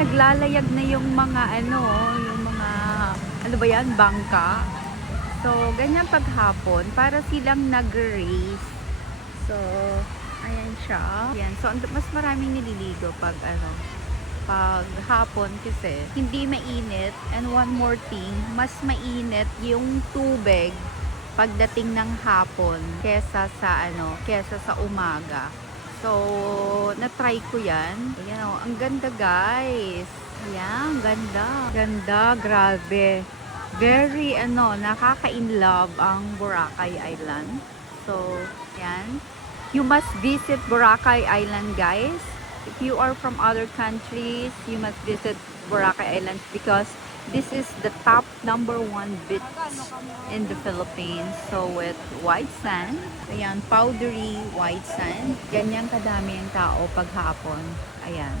naglalayag na yung mga ano ba yan, bangka. So, ganyan paghapon, para silang nag-race. So, ayan siya. Ayan. So, mas maraming nililigo pag pag hapon kasi hindi mainit. And one more thing, mas mainit yung tubig pagdating ng hapon kesa sa umaga. So, na-try ko yan. Ayan, oh, ang ganda guys. Ayan, ganda. Ganda, grabe. Very, nakaka-inlove ang Boracay Island. So, ayan. You must visit Boracay Island, guys. If you are from other countries, you must visit Boracay Island because this is the top #1 beach in the Philippines. So, with white sand, ayan, powdery white sand. Ganyan kadami ang tao paghapon. Ayan.